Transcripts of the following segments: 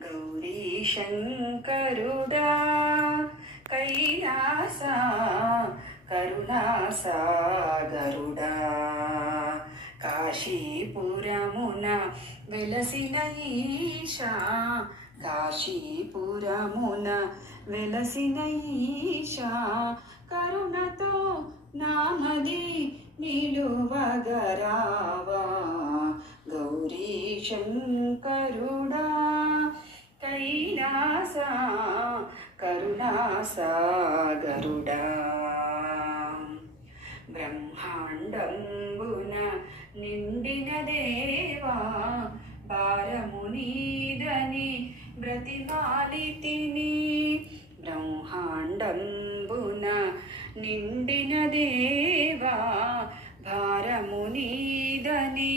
గౌరీ శంకరుడా కైలాస కరుణాసాగరుడా కాశీపురమున వెలసిన ఈశా కాశీపురమున వెలసిన ఈశా కరుణతో నామది నిలువగరావా గౌరీ శంకరుడా కైలాస కరుణాసాగరుడా బ్రహ్మాండంబున నిండిన దేవా భారము నీదని బ్రతిమాలితిని బ్రహ్మాండంబున నిండిన దేవా భారము నీదని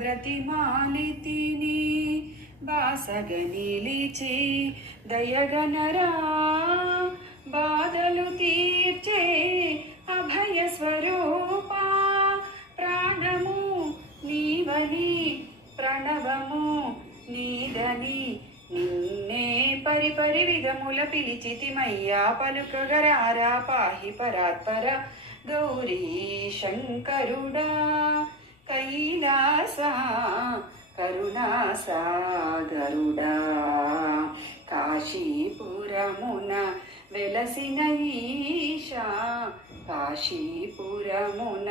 బ్రతిమాలితిని బాసగ నిలిచి దయగనరా బాధలు తీర్చే అభయ స్వరూపా ప్రాణము నీవని ప్రణవము నీదని నిన్నే పరిపరి విధముల పిలిచితిమయ్యా పలుకగరారా పాహి పరాత్పర గౌరీ శంకరుడా కైలాస కరుణాసాగరుడా కాశీపురమున వెలసిన ఈశా కాశీపురమున